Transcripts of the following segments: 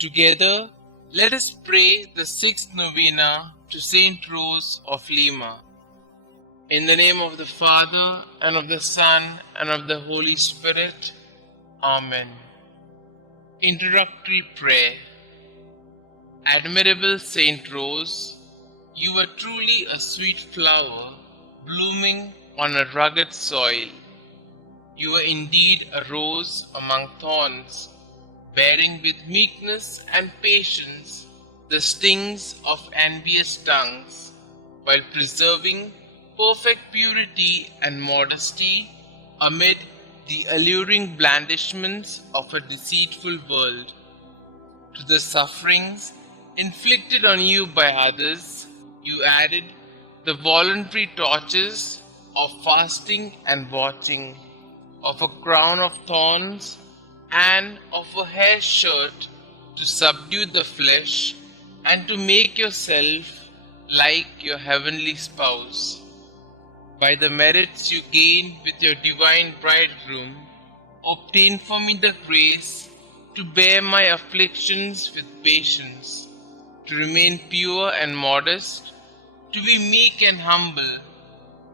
Together, let us pray the sixth novena to St Rose of Lima. In the name of the Father, and of the Son, and of the Holy Spirit. Amen. Introductory Prayer. Admirable St Rose, you were truly a sweet flower, blooming on a rugged soil. You were indeed a rose among thorns, bearing with meekness and patience the stings of envious tongues, while preserving perfect purity and modesty amid the alluring blandishments of a deceitful world. To the sufferings inflicted on you by others, you added the voluntary tortures of fasting and watching, of a crown of thorns and of a hair shirt to subdue the flesh and to make yourself like your heavenly spouse. By the merits you gained with your divine bridegroom, obtain for me the grace to bear my afflictions with patience, to remain pure and modest, to be meek and humble,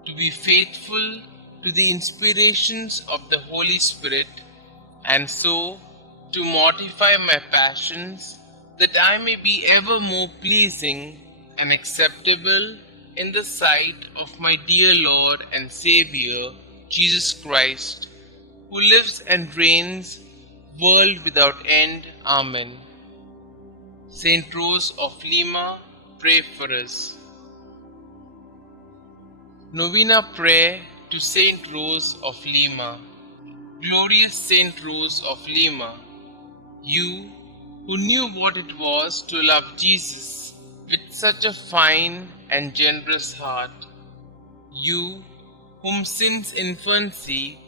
to be faithful to the inspirations of the Holy Spirit, and so to mortify my passions, that I may be ever more pleasing and acceptable in the sight of my dear Lord and Xavier, Jesus Christ, who lives and reigns, world without end. Amen. St Rose of Lima, pray for us. Novena Prayer to St Rose of Lima. Glorious St Rose of Lima, you who knew what it was to love Jesus with such a fine and generous heart, you whom since infancy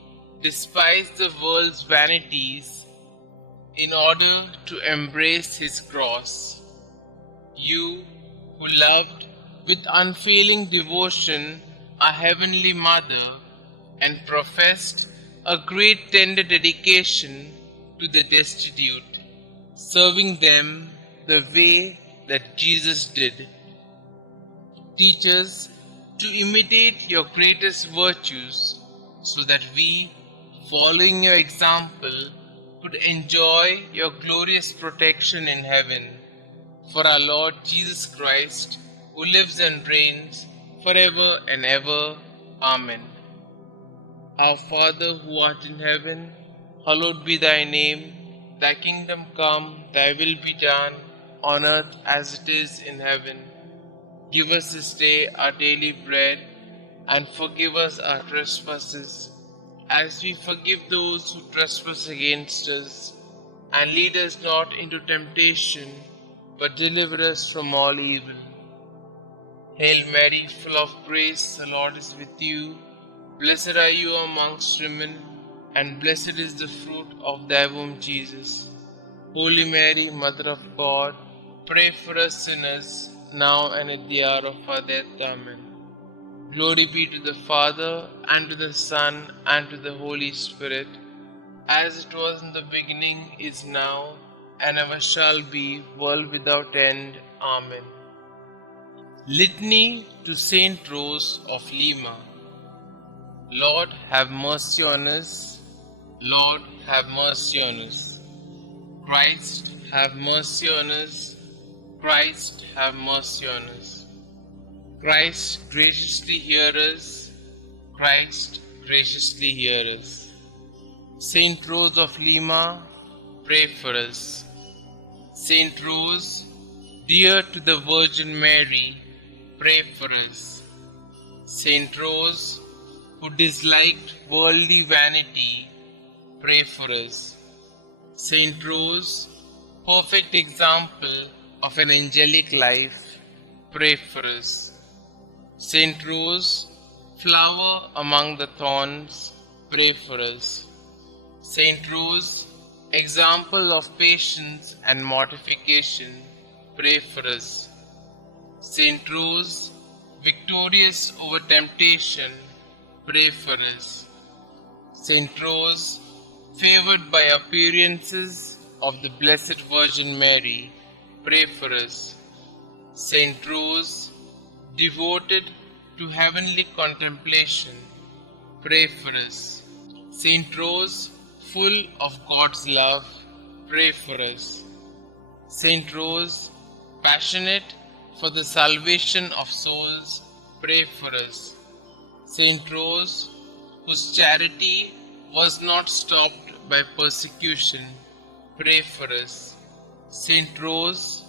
despised the world's vanities in order to embrace his cross, you who loved with unfailing devotion our Heavenly Mother and professed a great tender dedication to the destitute, serving them the way that Jesus did. Teach us to imitate your greatest virtues, so that we, following your example, could enjoy your glorious protection in heaven. For our Lord Jesus Christ, who lives and reigns forever and ever. Amen. Our Father who art in heaven, hallowed be thy name. Thy kingdom come, thy will be done, on earth as it is in heaven. Give us this day our daily bread, and forgive us our trespasses, as we forgive those who trespass against us. And lead us not into temptation, but deliver us from all evil. Hail Mary, full of grace, the Lord is with you. Blessed are you amongst women, and blessed is the fruit of thy womb, Jesus. Holy Mary, Mother of God, pray for us sinners, now and at the hour of our death. Amen. Glory be to the Father, and to the Son, and to the Holy Spirit, as it was in the beginning, is now, and ever shall be, world without end. Amen. Litany to St Rose of Lima. Lord, have mercy on us. Lord, have mercy on us. Christ, have mercy on us. Christ, have mercy on us. Christ, graciously hear us. Christ, graciously hear us. St Rose of Lima, pray for us. St Rose, dear to the Virgin Mary, pray for us. St Rose, who disliked worldly vanity, pray for us. St Rose, perfect example of an angelic life, pray for us. St Rose, flower among the thorns, pray for us. St Rose, example of patience and mortification, pray for us. St Rose, victorious over temptation, pray for us. St Rose, favored by appearances, of the Blessed Virgin Mary, pray for us. St Rose, devoted to heavenly contemplation, pray for us. St Rose, full of God's love, pray for us. St Rose, passionate for the salvation of souls, pray for us. St Rose, whose charity was not stopped by persecution, pray for us. St Rose,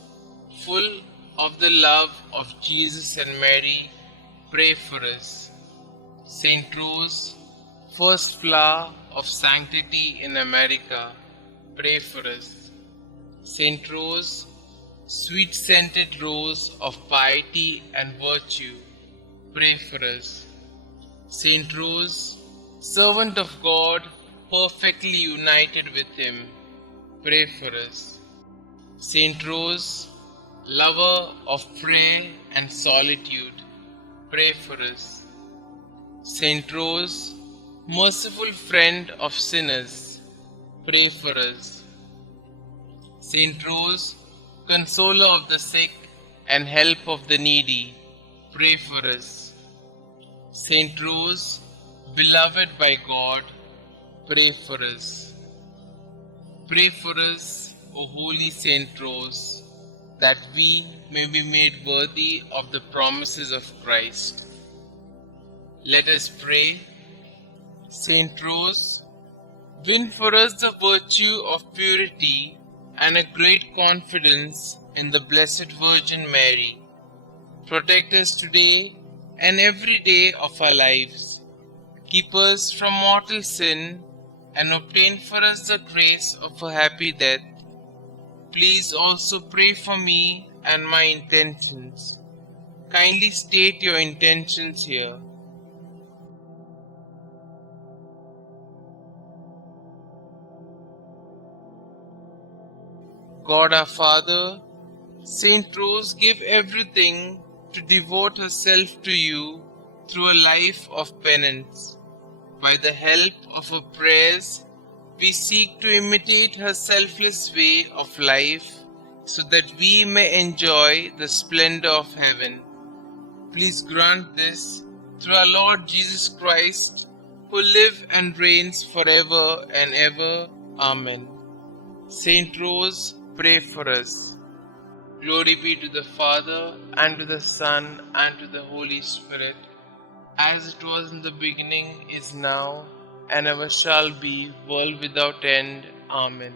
full of the love of Jesus and Mary, pray for us. St Rose, first flower of sanctity in America, pray for us. St Rose, sweet-scented rose of piety and virtue, pray for us. St Rose, servant of God, perfectly united with Him, pray for us. St Rose, lover of prayer and solitude, pray for us. St Rose, merciful friend of sinners, pray for us. St Rose, consoler of the sick and help of the needy, pray for us. St Rose, beloved by God, pray for us. Pray for us, O Holy St Rose, that we may be made worthy of the promises of Christ. Let us pray. St Rose, win for us the virtue of purity and a great confidence in the Blessed Virgin Mary. Protect us today and every day of our lives. Keep us from mortal sin and obtain for us the grace of a happy death. Please also pray for me and my intentions. Kindly state your intentions here. God our Father, St Rose gave everything to devote herself to you through a life of penance. By the help of her prayers, we seek to imitate her selfless way of life so that we may enjoy the splendor of heaven. Please grant this through our Lord Jesus Christ, who lives and reigns forever and ever. Amen. Saint Rose, pray for us. Glory be to the Father, and to the Son, and to the Holy Spirit, as it was in the beginning, is now, and ever shall be, world without end. Amen.